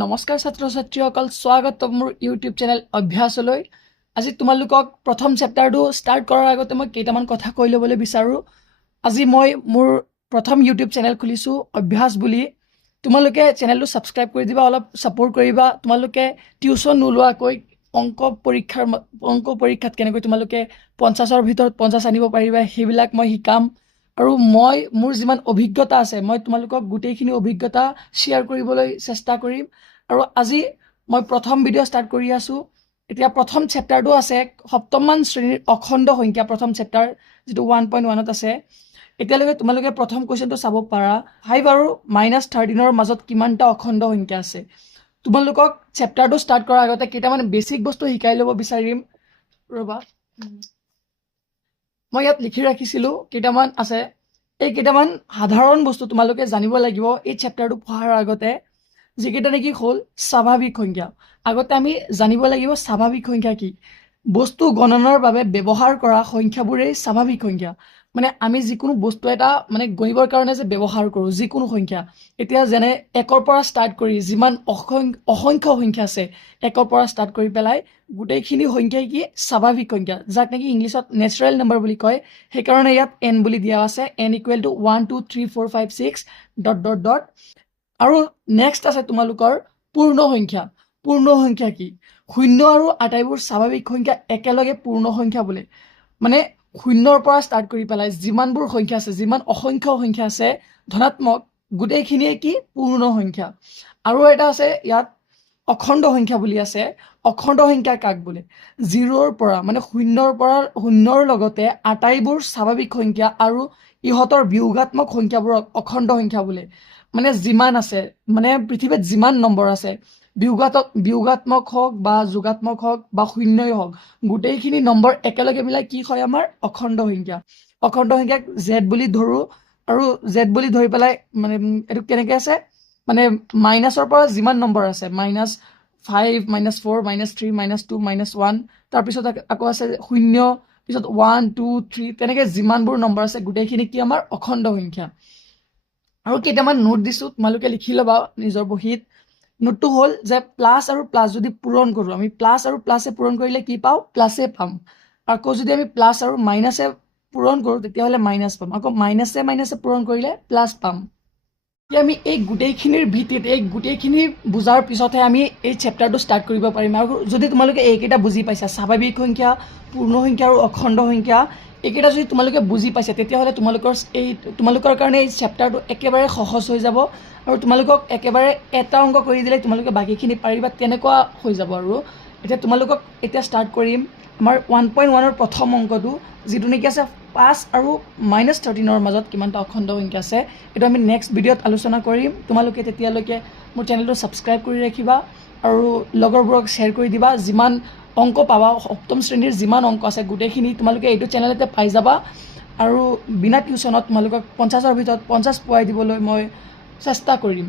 নমস্কাৰ ছাত্ৰ ছাত্ৰীসকল, স্বাগতম মোৰ ইউটিউব চেনেল অভ্যাসলৈ। আজি তোমালোকক প্ৰথম চেপ্টাৰটো ষ্টাৰ্ট কৰাৰ আগতে মই কেইটামান কথা কৈ ল'বলৈ বিচাৰোঁ। আজি মই মোৰ প্ৰথম ইউটিউব চেনেল খুলিছোঁ অভ্যাস বুলি। তোমালোকে চেনেলটো ছাবস্ক্ৰাইব কৰি দিবা, অলপ ছাপোৰ্ট কৰিবা। তোমালোকে টিউশ্যন নোলোৱাকৈ অংক পৰীক্ষাত কেনেকৈ তোমালোকে 50ৰ ভিতৰত 50 আনিব পাৰিবা সেইবিলাক মই শিকাম। আৰু মই মোৰ যিমান অভিজ্ঞতা আছে মই তোমালোকক গোটেইখিনি অভিজ্ঞতা শ্বেয়াৰ কৰিবলৈ চেষ্টা কৰিম। আৰু আজি মই প্ৰথম ভিডিঅ' ষ্টাৰ্ট কৰি আছোঁ। এতিয়া প্ৰথম চেপ্টাৰটো আছে সপ্তমমান শ্ৰেণীৰ অখণ্ড সংখ্যা, প্ৰথম চেপ্টাৰ যিটো 1.1ত আছে। এতিয়ালৈকে তোমালোকে প্ৰথম কুৱেশ্যনটো চাব পাৰা, 5 আৰু -13ৰ মাজত কিমানটা অখণ্ড সংখ্যা আছে। তোমালোকক চেপ্টাৰটো ষ্টাৰ্ট কৰাৰ আগতে কেইটামান বেছিক বস্তু শিকাই ল'ব বিচাৰিম। ৰ'বা, মই ইয়াত লিখি ৰাখিছিলোঁ কেইটামান আছে। এই কেইটামান সাধাৰণ বস্তু তোমালোকে জানিব লাগিব এই চেপ্টাৰটো পঢ়াৰ আগতে, যিকেইটা নেকি হ'ল স্বাভাৱিক সংখ্যা। আগতে আমি জানিব লাগিব স্বাভাৱিক সংখ্যা কি। বস্তু গণনাৰ বাবে ব্যৱহাৰ কৰা সংখ্যাবোৰেই স্বাভাৱিক সংখ্যা। মানে আমি যিকোনো বস্তু এটা গণিবৰ কাৰণে যে ব্যৱহাৰ কৰোঁ যিকোনো সংখ্যা, এতিয়া যেনে 1ৰ পৰা ষ্টাৰ্ট কৰি যিমান অসংখ্য সংখ্যা আছে, 1ৰ পৰা ষ্টাৰ্ট কৰি পেলাই গোটেইখিনি সংখ্যাই কি স্বাভাৱিক সংখ্যা, যাক নেকি ইংলিছত নেচাৰেল নাম্বাৰ বুলি কয়। সেইকাৰণে ইয়াত n বুলি দিয়া আছে, n = 1 2 3 4 5 6 ... আৰু নেক্সট আছে তোমালোকৰ পূৰ্ণ সংখ্যা। পূৰ্ণ সংখ্যা কি? শূন্য আৰু আটাইবোৰ স্বাভাৱিক সংখ্যা একেলগে পূৰ্ণ সংখ্যা বোলে। মানে 0ৰ পৰা ষ্টাৰ্ট কৰি পেলাই যিমানবোৰ সংখ্যা আছে, যিমান অসংখ্য সংখ্যা আছে ধনাত্মক, গোটেইখিনিয়ে কি পূৰ্ণ সংখ্যা। আৰু এটা আছে ইয়াত অখণ্ড সংখ্যা বুলি আছে। অখণ্ড সংখ্যা কাক বোলে? 0ৰ পৰা 0ৰ লগতে আটাইবোৰ স্বাভাৱিক সংখ্যা আৰু ইহঁতৰ বিয়োগাত্মক সংখ্যাবোৰক অখণ্ড সংখ্যা বোলে। মানে যিমান আছে, পৃথিৱীত যিমান নম্বৰ আছে, বিয়োগাত্মক হওক বা যোগাত্মক হওক বা শূন্যই হওক, গোটেইখিনি নম্বৰ একেলগে মিলাই কি হয় আমাৰ অখণ্ড সংখ্যা। অখণ্ড সংখ্যাক Z বুলি ধৰোঁ, আৰু Z বুলি ধৰি পেলাই এইটো কেনেকৈ আছে, মাইনাছৰ পৰা যিমান নম্বৰ আছে, -5 -4 -3 -2 -1, তাৰপিছত আকৌ আছে 0, পিছত 1 2 3, তেনেকৈ যিমানবোৰ নম্বৰ আছে গোটেইখিনি কি আমাৰ অখণ্ড সংখ্যা। আৰু কেইটামান নোট দিছোঁ, তোমালোকে লিখি ল'বা নিজৰ বহীত। নোটটো হ'ল যে প্লাছ আৰু প্লাছ যদি পূৰণ কৰোঁ, আমি প্লাছ আৰু প্লাছে পূৰণ কৰিলে কি পাওঁ? প্লাছে পাম। আকৌ যদি আমি প্লাছ আৰু মাইনাছে পূৰণ কৰোঁ তেতিয়াহ'লে মাইনাছ পাম। আকৌ মাইনাছে পূৰণ কৰিলে প্লাছ পাম। এতিয়া আমি এই গোটেইখিনিৰ ভিত্তিত, এই গোটেইখিনি বুজাৰ পিছতহে আমি এই চেপ্টাৰটো ষ্টাৰ্ট কৰিব পাৰিম। আৰু যদি তোমালোকে এইকেইটা বুজি পাইছা, স্বাভাৱিক সংখ্যা, পূৰ্ণ সংখ্যা আৰু অখণ্ড সংখ্যা, এইকেইটা যদি তোমালোকে বুজি পাইছা তেতিয়াহ'লে তোমালোকৰ কাৰণে এই চেপ্টাৰটো একেবাৰে সহজ হৈ যাব। আৰু তোমালোকক একেবাৰে এটা অংক কৰি দিলে তোমালোকে বাকীখিনি পাৰিবা, তেনেকুৱা হৈ যাব। আৰু এতিয়া তোমালোকক এতিয়া ষ্টাৰ্ট কৰিম আমাৰ 1.1ৰ প্ৰথম অংকটো, যিটো নেকি আছে 5 আৰু -13ৰ মাজত কিমানটা অখণ্ড সংখ্যা আছে। এইটো আমি নেক্সট ভিডিঅ'ত আলোচনা কৰিম। তোমালোকে তেতিয়ালৈকে মোৰ চেনেলটো ছাবস্ক্ৰাইব কৰি ৰাখিবা আৰু লগৰবোৰক শ্বেয়াৰ কৰি দিবা। যিমান অংক পাবা, সপ্তম শ্ৰেণীৰ যিমান অংক আছে গোটেইখিনি তোমালোকে এইটো চেনেলতে পাই যাবা। আৰু বিনা টিউশ্যনত তোমালোকক 50ৰ ভিতৰত 50 পোৱাই দিবলৈ মই চেষ্টা কৰিম।